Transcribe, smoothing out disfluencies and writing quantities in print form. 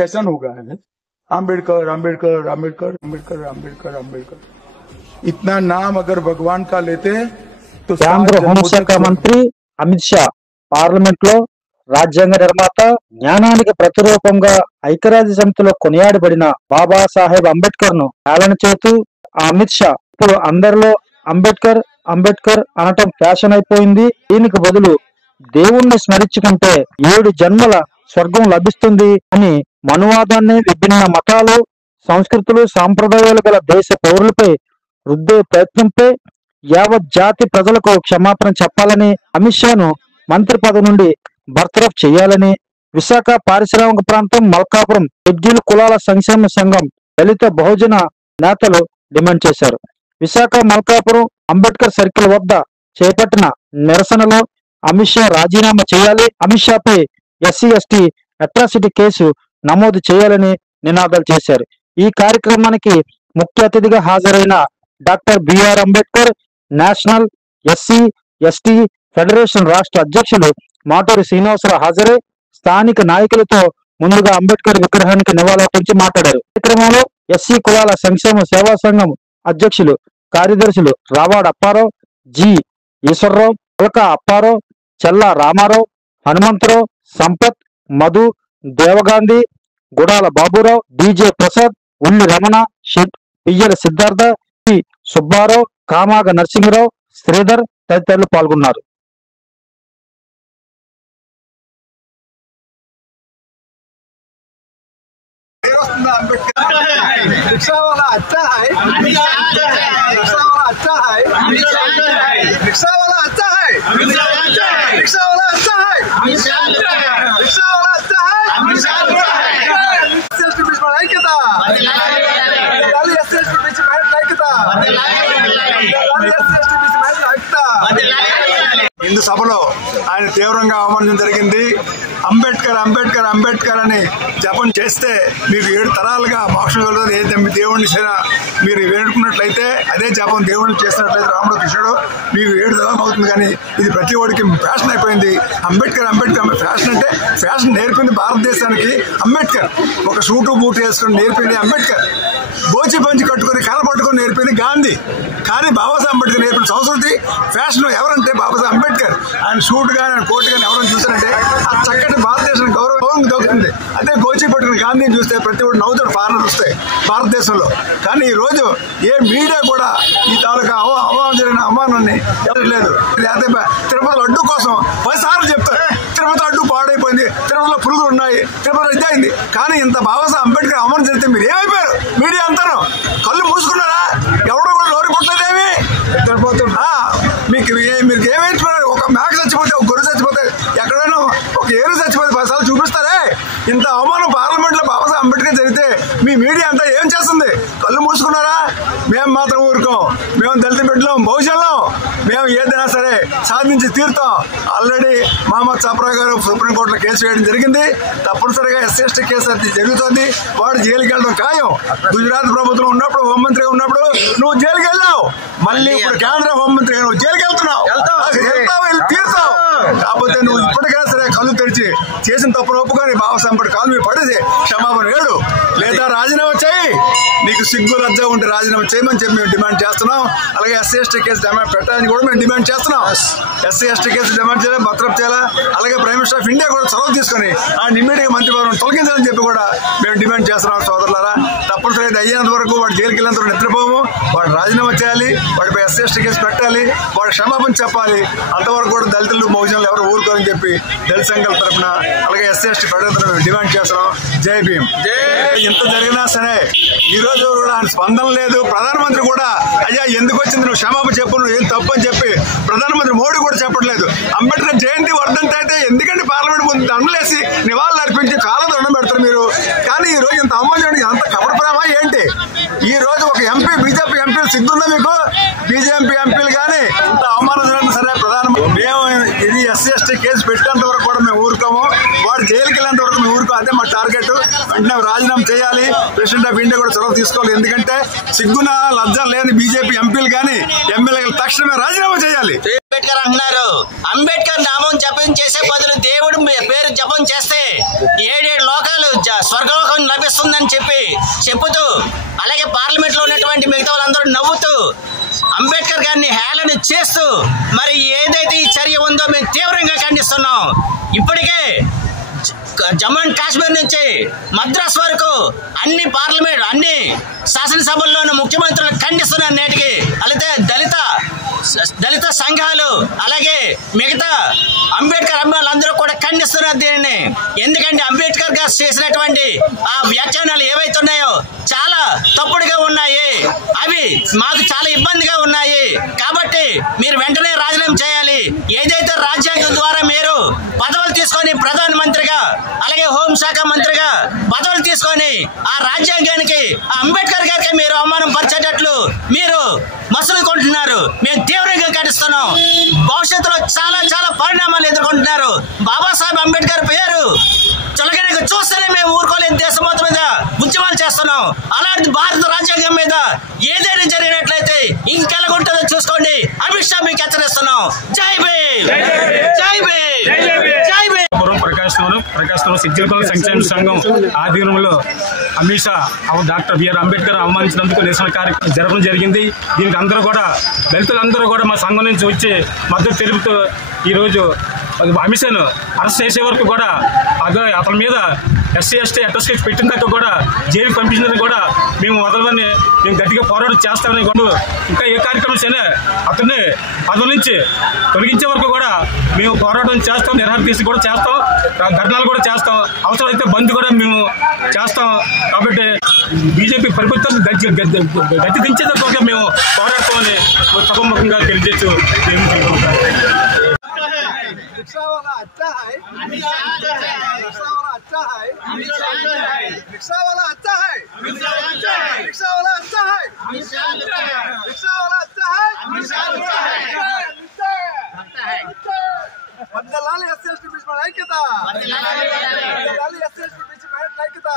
Fashion हो गया है अम्बेडकर अम्बेडकर अम्बेडकर अम्बेडकर अम्बेडकर अम्बेडकर। इतना नाम अगर भगवान का लेते हैं तो కేంద్ర హోంశాఖ మంత్రి అమిత్ షా పార్లమెంట్ లో రాజ్యాంగ నిర్మాత, జ్ఞానానికి ప్రతిరూపంగా ఐక్యరాజ్య సమితిలో కొనియాడబడిన బాబాసాహెబ్ అంబేద్కర్ ను పాలన చేస్తూ అమిత్ షా ఇప్పుడు అందరిలో అంబేద్కర్ అంబేద్కర్ అనటం ఫ్యాషన్ అయిపోయింది. దీనికి బదులు దేవుణ్ణి స్మరించుకుంటే 7 జన్మల స్వర్గం లభిస్తుంది అని మనువాదాన్ని విభిన్న మతాలు, సంస్కృతులు, సాంప్రదాయాలు గల దేశ పౌరులపై రుద్దే ప్రయత్నంపై యావత్ జాతి ప్రజలకు క్షమాపణ చెప్పాలని, అమిత్ షాను మంత్రి పదవి నుండి బర్తరఫ్ చేయాలని విశాఖ పారిశ్రామిక ప్రాంతం మల్కాపురం షెడ్యూల్ కులాల సంక్షేమ సంఘం దళిత బహుజన నేతలు డిమాండ్ చేశారు. విశాఖ మల్కాపురం అంబేద్కర్ సర్కిల్ వద్ద చేపట్టిన నిరసనలో అమిత్ షా రాజీనామా చేయాలి, అమిత్ షాపై SC/ST అట్రాసిటీ కేసు నమోదు చేయాలని నినాదాలు చేశారు. ఈ కార్యక్రమానికి ముఖ్య అతిథిగా హాజరైన doctor B R Ambedkar national SC/ST federation రాష్ట్ర అధ్యక్షులు మాటూరి శ్రీనివాసరావు హాజరై స్థానిక నాయకులతో ముందుగా అంబేద్కర్ విగ్రహానికి నివాళులర్పించి మాట్లాడారు. కార్యక్రమంలో SC కులాల సంక్షేమ సేవా సంఘం అధ్యక్షులు, కార్యదర్శులు రావాడ అప్పారావు, జి ఈశ్వరరావు, పులక అప్పారావు, చెల్ల రామారావు, హనుమంతరావు, సంపత్, మధు, దేవగాంధీ, గుడాల బాబురావు, DJ ప్రసాద్, ఉల్లి రమణ, పియ్యల సిద్ధార్థ, పి సుబ్బారావు, కామాగ నరసింహరావు, శ్రీధర్ తదితరులు పాల్గొన్నారు. रिक्शा वाला अच्छा है, रिक्शा वाला अच्छा है, रिक्शा वाला अच्छा है, रिक्शा वाला अच्छा है, रिक्शा वाला अच्छा है, SC/ST बीच में नहीं कहता, SC/ST बीच में नहीं कहता, SC/ST बीच में नहीं कहता। హిందూ సభలో ఆయన తీవ్రంగా అవమానించడం జరిగింది. అంబేద్కర్ అంబేద్కర్ అంబేద్కర్ అని జపం చేస్తే మీకు 7 తరాలుగా మోక్షం కలుగుతుంది. ఏ దేవుడిని మీరు వేడుకున్నట్లయితే అదే జపం దేవుడిని చేసినట్లయితే రాముడు కృష్ణుడు మీకు 7 తరాలు అవుతుంది. కానీ ఇది ప్రతి ఒడికి ఫ్యాషన్ అయిపోయింది. అంబేద్కర్ అంబేద్కర్ ఫ్యాషన్ అంటే ఫ్యాషన్ నేర్పింది భారతదేశానికి అంబేద్కర్. ఒక సూటు బూటు వేసుకుని నేర్పింది అంబేద్కర్. బోచి పంచి కట్టుకుని కర్ర పట్టుకుని నేర్పింది గాంధీ. కానీ బాబాసాహెబ్ అంబేద్కర్ నేర్పిన సంస్కృతి ఫ్యాషన్ ఎవరంటే బాబాసాహెబ్ అంబేద్కర్. ఆయన సూట్ కానీ ఆయన కోట్ కానీ ఎవరైనా చూసారంటే ఆ చక్కటి భారతదేశానికి గౌరవం దొరుకుతుంది. అదే గోచి పట్టుకుని గాంధీని చూస్తే ప్రతి ఒక్కటి నవ్వుతాడు ఫారెనర్ వస్తే భారతదేశంలో. కానీ ఈ రోజు ఏ మీడియా కూడా ఈ తాలూకా జరిగిన అవమానాన్ని లేదు. లేకపోతే తిరుపతి లడ్డు కోసం 10 సార్లు చెప్తారు తిరుపతి లడ్డు పాడైపోయింది, తిరుపతిలో పురుగులు ఉన్నాయి, తిరుపతి ఇది అయింది. కానీ ఇంత బాబాసాహెబ్ అంబేద్కర్ అవమానం జరిగితే మీరు ఏమైపోయారు? మీడియా అంటారు కళ్ళు మూసుకున్నారా? ఎవడో కూడా నోరు పుట్టలేదేమి మీకు ఏమైతున్నారు? ఒక మేక చచ్చిపోతే, ఒక గొర్రె చచ్చిపోతే, ఎక్కడైనా ఒక ఏరు చచ్చిపోతే 10 సార్లు చూపిస్తారే. ఇంత అవమానం పార్లమెంట్ లో బాబాసాహెబ్ అంబేద్కర్ జరిగితే మీ మీడియా అంతా ఏం చేస్తుంది? కళ్ళు మూసుకున్నారా? మేము మాత్రం ఊరుకోం. మేము దళిత బిడ్డలం, బహుజనం. మేము ఏదైనా సరే సాధించి తీరుతాం. ఆల్రెడీ మహమ్మద్ సఫ్రా గారు సుప్రీంకోర్టులో కేసు వేయడం జరిగింది. తప్పనిసరిగా SC/ST కేసు అది జరుగుతుంది. వాడు జైలుకి వెళ్ళడం ఖాయం. గుజరాత్ ప్రభుత్వం ఉన్నప్పుడు, హోంమంత్రిగా ఉన్నప్పుడు నువ్వు జైలుకి వెళ్ళావు. మళ్ళీ ఇప్పుడు కేంద్ర హోంమంత్రిగా నువ్వు జైలుకి వెళ్తున్నావు. వెళ్ళి తీరుతావు. కాకపోతే నువ్వు ఇప్పటికైనా సరే కళ్ళు తెరిచి చేసిన తప్పును ఒప్పుకొని బాబాసాహెబ్ అంబేద్కర్ కాలు మీద పడేసి క్షమాపణ వేడు, లేదా రాజీనామా చేయి. నీకు సిగ్గు లజ్జ ఉంటే రాజీనామా చేయమని చెప్పి మేము డిమాండ్ చేస్తున్నాం. అలాగే SC/ST కేసు డిమాండ్ పెట్టాలని కూడా మేము డిమాండ్ చేస్తున్నాం. SC/ST కేసు డిమాండ్ చేయాలి, బర్తరఫ్ చేయాలా. అలాగే ప్రైమ్ మినిస్టర్ ఆఫ్ ఇండియా కూడా చొరవ తీసుకొని ఆయన ఇమ్మీడియట్గా మంత్రి పదవిని తొలగించాలని చెప్పి కూడా మేము డిమాండ్ చేస్తున్నాం. సోదరులారా, తప్పనిసరిగా అయ్యేంత వరకు వాడు జైలుకి వెళ్ళేంత వరకు నిద్రపోము. వాడు రాజీనామా చేయాలి, వాడిపై SC/ST కేసు పెట్టాలి, వాడు క్షమాపణ చెప్పాలి. అంతవరకు కూడా దళితులు బహుజనులు ఎవరు ఊరుకోరని చెప్పి దళిత సంఘాల తరఫున అలాగే SC/ST ఫెడరేషన్ డిమాండ్ చేస్తున్నాం. జై భీమ్. ఎంత జరిగినా సరే ఈ రోజు కూడా స్పందన లేదు. ప్రధానమంత్రి కూడా అయ్యా ఎందుకు వచ్చింది, నువ్వు క్షమాపణ చెప్పు, నువ్వు ఏం తప్పు అని చెప్పి ప్రధానమంత్రి మోడీ కూడా చెప్పట్లేదు. అంబేద్కర్ జయంతి వర్ధంతి అయితే ఎందుకంటే పార్లమెంట్ ముందు దండలేసి నివాళులు అర్పించి చాలా దండం పెడతారు మీరు. కానీ ఈ రోజు ఇంత అవమానం, అంత కపట ప్రేమ ఏంటి? ఈ రోజు ఒక ఎంపీ, బీజేపీ ఎంపీలు సిగ్గుందా మీకు? బీజేపీ ఎంపీలు కానీ ఇంత అవమానం జరిగినా సరే మేము ఇది SC/ST కేసు పెట్టేంత వరకు కూడా మేము ఊరుకోము. వాడు జైలుకి వెళ్ళేంత వరకు మేము ఊరుకో. అదే మా టార్గెట్. వెంటనే రాజీనామా చేయాలి. ప్రెసిడెంట్ ఆఫ్ ఇండియా కూడా చొరవ తీసుకోవాలి. ఎందుకంటే సిగ్గున లజ్జ లేని బీజేపీ ఎంపీలు కానీ ఎమ్మెల్యేలు తక్షణమే రాజీనామా చేయాలి. అంబేద్కర్ అంటున్నారు. అంబేద్కర్ నామం జపం చేసే బదులు దేవుడు పేరు జపం చేస్తే 7 లోకాలు స్వర్గలోకం లభిస్తుందని చెప్పుతూ అలాగే పార్లమెంట్ లో ఉన్నటువంటి మిగతా వాళ్ళందరూ నవ్వుతూ అంబేద్కర్ గారిని హేళన చేస్తూ మరి ఏదైతే ఈ చర్య ఉందో మేము తీవ్రంగా ఖండిస్తున్నాం. ఇప్పటికే జమ్మూ అండ్ కాశ్మీర్ నుంచి మద్రాస్ వరకు అన్ని శాసనసభల్లోనూ ముఖ్యమంత్రులు ఖండిస్తున్నారు. నేటికి దళిత సంఘాలు అలాగే మిగతా అంబేద్కర్ అభిమానులందరూ కూడా ఖండిస్తున్నారు దీనిని. ఎందుకంటే అంబేద్కర్ గారు చేసినటువంటి ఆ వ్యాఖ్యానాలు ఏవైతే ఉన్నాయో చాలా తప్పుడుగా ఉన్నాయి, అవి మాకు చాలా ఇబ్బందిగా ఉన్నాయి. కాబట్టి మీరు వెంటనే రాజీనామా చేయాలి. ఏదైతే రాజ్యాంగం ద్వారా మీరు పదవులు తీసుకొని ప్రధానమంత్రిగా అలాగే హోంశాఖ మంత్రిగా పదవులు తీసుకొని ఆ రాజ్యాంగానికి ఆ అంబేద్కర్ గారికి మీరు అవమానం పరిచేటట్లు మీరు మసలు కొంటున్నారు. మేము తీవ్రంగా ఖండిస్తున్నాం. భవిష్యత్తులో చాలా చాలా పరిణామాలు ఎదుర్కొంటున్నారు. బాబాసాహెబ్ అంబేద్కర్ పేరు చులకనగా చూస్తేనే మేము ఊరుకోలేని దేశం మొత్తం మీద ఉద్యమాలు చేస్తున్నాం. అలాంటి భారత రాజ్యాంగం మీద ఏదైనా జరిగినట్లయితే ఇంకెలాగుంటుందో చూసుకోండి. అమిత్ షా మీకు హెచ్చరిస్తున్నాం. జై భీమ్, జై భీమ్, జై భీమ్. ప్రకాశంలో సిద్ధికుల సంక్షేమ సంఘం ఆధ్వర్యంలో అమిత్ షా డాక్టర్ బిఆర్ అంబేద్కర్ అవమానించినందుకు నిరసన కార్యక్రమం జరపడం జరిగింది. దీనికి అందరూ కూడా దళితులందరూ కూడా మా సంఘం నుంచి వచ్చి మద్దతు తెలుపుతూ ఈరోజు అమిత్ షాను అరెస్ట్ చేసే వరకు కూడా అతని మీద ఎస్సీ ఎస్టీ అటెస్టేట్ పెట్టిన దాకా కూడా జైలుకి పంపించినందుకు కూడా మేము వదలమని మేము గట్టిగా పోరాటం చేస్తామని ఇంకా ఏ కార్యక్రమం అయినా అతన్ని పదవి నుంచి తొలగించే వరకు కూడా మేము పోరాటం చేస్తాం. నిరాహార దీక్ష కూడా చేస్తాం, ధర్నాలు కూడా చేస్తాం, అవసరమైతే బంద్ కూడా మేము చేస్తాం. కాబట్టి బీజేపీ ప్రభుత్వం గట్టి దించేదాకా మేము పోరాడతామని సభముఖంగా తెలియజేస్తూ रिक्शा वाला अच्छा है, रिक्शा वाला अच्छा है, रिक्शा वाला अच्छा है, रिक्शा वाला अच्छा है, रिक्शा वाला अच्छा है, बदलाली एससी एसटी बीच में ऐक्यता, बदलाली एससी एसटी बीच में ऐक्यता.